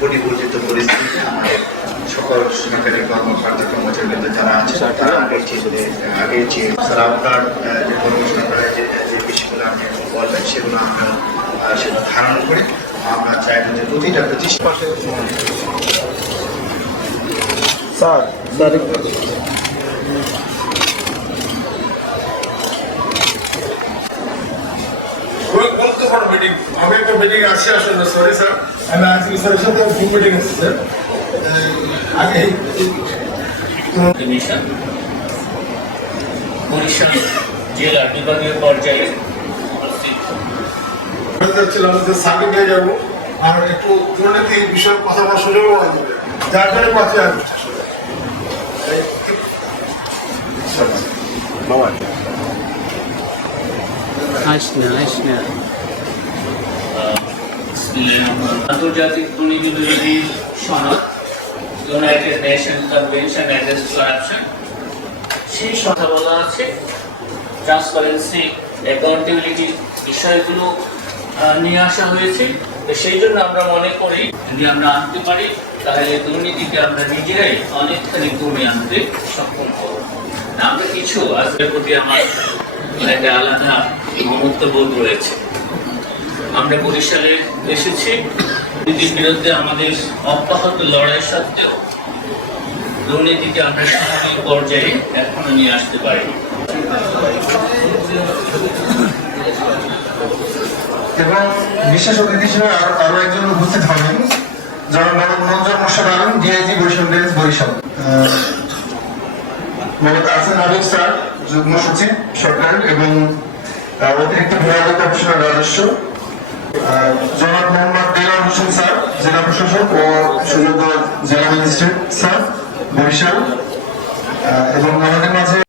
পরিবর্তিত পরিস্থিতি আমাদের সকল সরকারি কর্মকর্তা কর্মচারীদের যারা আছে তারা আগের চেয়ে আগের চেয়ে স্যার আপনার যে পরিবেশনা যে যে বিষয়গুলো আপনি এখন বলবেন সেগুলো আমরা সেগুলো ধারণ করে আমরা চাইব যে প্রতিটা প্রতিষ্ঠা স্যার স্যার গুরুত্বপূর্ণ মিটিং আমি একটা মিটিং আসছি আসলে সরি স্যার আমি আজকে স্যারের সাথে ফোন মিটিং আসছি স্যার আগে কমিশন বরিশাল জেলা বিভাগীয় পর্যায়ে উপস্থিত। ছিল আমাদের সার্কে পেয়ে যাব। আর একটু দুর্নীতি বিষয়ে কথা বলার সুযোগও আছে যার জন্য পাচ্ছি আমি আসনা আসনা আন্তর্জাতিক দুর্নীতি সনদ, United Nation Convention against corruption. সেই কথা বলা আছে, ট্রান্সপারেন্সি, অ্যাকাউন্টেবিলিটি বিষয়গুলো নিয়ে আসা হয়েছে। সেই জন্য আমরা মনে করি, যদি আমরা আনতে পারি, তাহলে দুর্নীতিকে আমরা নিজেরাই অনেকখানি কমে আনতে সক্ষম হব। আমরা কিছু আজকের প্রতি আমার একটা আলাদা মমত্ব বোধ রয়েছে। আমরা বরিশালে এসেছি। দুর্নীতির বিরুদ্ধে আমাদের অব্যাহত লড়াই সত্ত্বেও দুর্নীতিকে আমরা সামাজিক পর্যায়ে এখনও নিয়ে আসতে পারি এবং বিশেষ অতিথি হিসেবে আরও একজন উপস্থিত হবেন যার নাম মনোরঞ্জন মোর্শেদ আলম ডিআইজি বরিশাল ব্রেঞ্চ বরিশাল। আহ, মোহাম্মদ আহসান স্যার যুগ্ম সচিব সরকার এবং অতিরিক্ত বিভাগীয় কমিশনার রাজস্ব। জনাব মোহাম্মদ দিলার হোসেন স্যার, জেলা প্রশাসক ও সুযোগ্য জেলা ম্যাজিস্ট্রেট স্যার, বরিশাল। এবং আমাদের মাঝে